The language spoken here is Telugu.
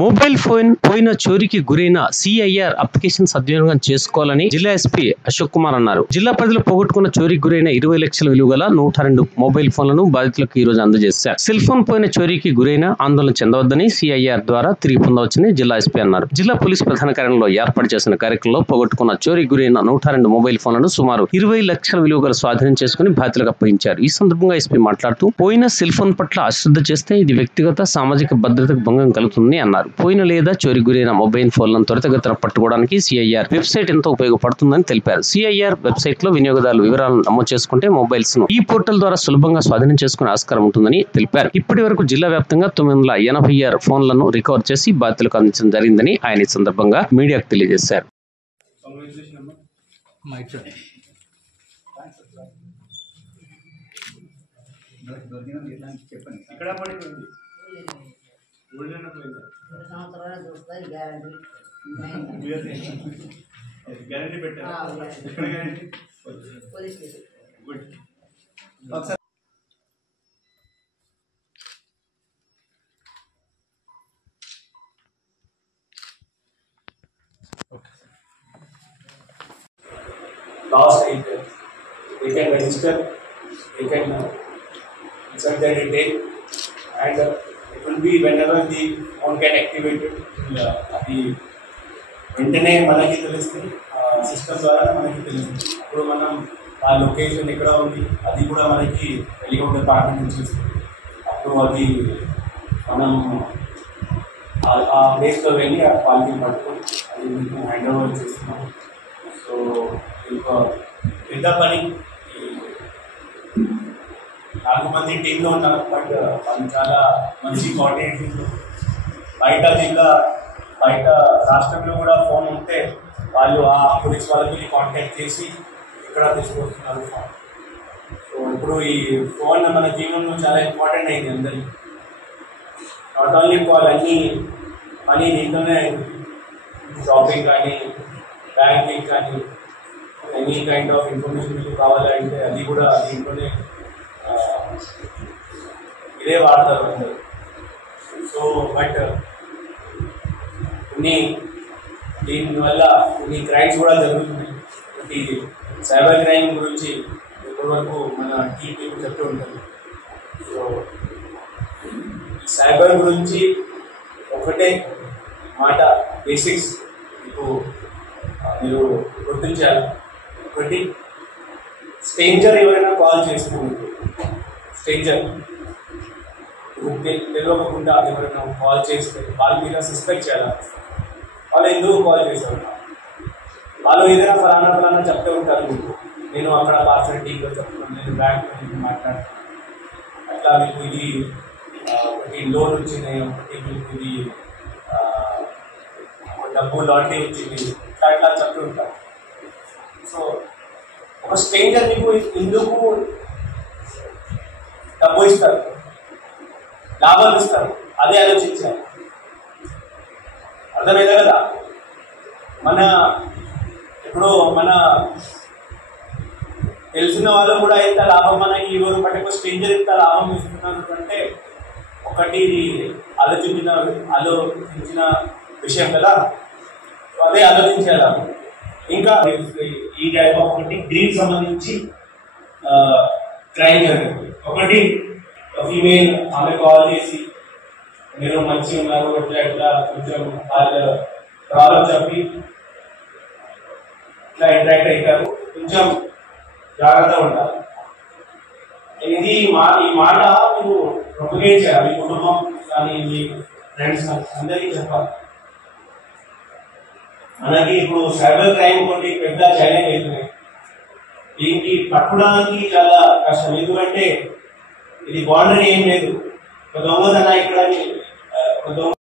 మొబైల్ ఫోన్ పోయిన చోరీకి గురైన సిఐఆర్ అప్లికేషన్ సద్వినియోగం చేసుకోవాలని జిల్లా ఎస్పీ అశోక్ కుమార్ అన్నారు. జిల్లా ప్రజలు పోగొట్టుకున్న చోరీకి గురైన 20 లక్షల విలువ గల 102 మొబైల్ ఫోన్లను బాధితులకు ఈ రోజు అందజేశారు. సెల్ ఫోన్ పోయిన చోరీకి గురైన ఆందోళన చెందవద్దని సిఐఆర్ ద్వారా తిరిగి పొందవచ్చని జిల్లా ఎస్పీ అన్నారు. జిల్లా పోలీస్ ప్రధాన కార్యాలయంలో ఏర్పాటు చేసిన కార్యక్రమంలో పోగొట్టుకున్న చోరీకి గురైన 102 మొబైల్ ఫోన్లను సుమారు 20 లక్షల విలువ గల స్వాధీనం చేసుకుని బాధితులకు అప్పగించారు. ఈ సందర్భంగా ఎస్పీ మాట్లాడుతూ పోయిన సెల్ ఫోన్ పట్ల అశ్రద్ధ చేస్తే ఇది వ్యక్తిగత సామాజిక భద్రతకు భంగం కలుగుతుందని అన్నారు. పోయిన లేదా చోరీ గురైన మొబైల్ ఫోన్లను త్వరితగతిన పట్టుకోవడానికి సిఐఆర్ వెబ్సైట్ ఎంతో ఉపయోగపడుతుందని తెలిపారు. సిఐఆర్ వెబ్సైట్ లో వినియోగదారుల వివరాలను నమోదు చేసుకుంటే మొబైల్స్ ను ఈ పోర్టల్ ద్వారా సులభంగా స్వాధీనం చేసుకునే ఆస్కారం ఉంటుందని తెలిపారు. ఇప్పటి వరకు జిల్లా వ్యాప్తంగా 986 ఫోన్లను రికవర్ చేసి బాధితులకు అందించడం జరిగిందని ఆయన ఈ సందర్భంగా మీడియాకు తెలియజేశారు. Last you can register, you can insert the detail, and it will be whenever the phone get activated. అది వెంటనే మనకి తెలుస్తుంది, సిస్టమ్ ద్వారా మనకి తెలుస్తుంది. అప్పుడు మనం ఆ లొకేషన్ ఎక్కడ ఉంది అది కూడా మనకి హెలికాప్టర్ పార్టీ నుంచి వస్తుంది. అప్పుడు అది మనం ఆ ప్లేస్లో వెళ్ళి ఆ క్వాలిటీ పట్టుకొని అది మీకు హ్యాండ్ ఓవర్ చేస్తున్నాం. సో ఇంకా పెద్ద పని 4 మంది టీంలో ఉన్నారు. బట్ వాళ్ళు చాలా మంచి కోఆర్డినేషన్. బయట జిల్లా బయట రాష్ట్రంలో కూడా ఫోన్ ఉంటే వాళ్ళు ఆ పోలీస్ వాళ్ళకి కాంటాక్ట్ చేసి ఇక్కడ తీసుకొస్తున్నారు ఫోన్. సో ఇప్పుడు ఈ ఫోన్ మన జీవనంలో చాలా ఇంపార్టెంట్ అయింది అందరికీ. నాట్ ఓన్లీ ఫర్ అన్ని మనీ దీంట్లోనే, షాపింగ్ కానీ బ్యాంకింగ్ కానీ ఎనీ కైండ్ ఆఫ్ ఇన్ఫర్మేషన్ మీకు కావాలంటే అది కూడా దీంట్లోనే ఇదే వాడతారు అందరు. సో బట్ దీనివల్ల కొన్ని క్రైమ్స్ కూడా జరుగుతున్నాయి. ఒకటి సైబర్ క్రైమ్ గురించి ఇప్పటివరకు మన టీం మీకు చెప్తూ ఉంటుంది. సో సైబర్ గురించి ఒకటే మాట బేసిక్స్ మీకు మీరు గుర్తించాలి. ఒకటి, స్ట్రేంజర్ ఎవరైనా కాల్ చేస్తున్నారు, స్ట్రేంజర్ తెలియకుండా ఎవరైనా కాల్ చేస్తే వాళ్ళ మీద సస్పెక్ట్ చేయాలి. వాళ్ళు ఎందుకు కాల్ చేశారు, వాళ్ళు ఏదైనా ఫలానా చెప్తూ ఉంటారు మీకు, నేను అక్కడ పార్సల్ టీంలో చెప్తున్నాను, నేను బ్యాంక్ నుంచి మాట్లాడుతున్నాను, అట్లా మీకు ఇది ఒకటి లోన్ వచ్చింది, ఒకటి మీకు ఇది డబ్బు లాంటి వచ్చింది, అట్లా చెప్తూ ఉంటారు. సో ఒక స్ట్రేంజర్ మీకు ఎందుకు డబ్బు ఇస్తారు, లాభాలు ఇస్తారు, అదే ఆలోచించాలి. అర్థమైందా కదా? ఇప్పుడు మన తెలిసిన వాళ్ళు కూడా ఎంత లాభం మనకి ఇవ్వరు, బట్ ఒక స్ట్రేంజర్ ఎంత లాభం ఇస్తున్నారు అంటే ఒకటి ఆలోచించిన విషయం కదా. అదే ఆలోచించాలి. ఇంకా ఈ టైప్ ఆఫ్ ఒకటి గ్రీన్ సంబంధించి క్రైమ్ జరిగింది. ఒకటి ఫీమేల్ ఆమె కాల్ చేసి మీరు మంచిగా ఉన్నారు ఎట్లా కొంచెం వాళ్ళ ప్రాబ్లం చెప్పి ఇట్లా ఇంటరాక్ట్ అవుతారు. కొంచెం జాగ్రత్తగా ఉండాలి. ఈ మాట మీరు ప్రొపగేట్ చేయాలి. మీ కుటుంబం కానీ మీ ఫ్రెండ్స్ అందరికీ చెప్పాలి. మనకి ఇప్పుడు సైబర్ క్రైమ్ కొన్ని పెద్ద ఛాలెంజ్ అవుతున్నాయి. దీనికి పట్టుకోవడానికి చాలా కష్టం. ఎందుకంటే ఇది బౌండరీ ఏం లేదు. ఒక దొంగతన ఇక్కడ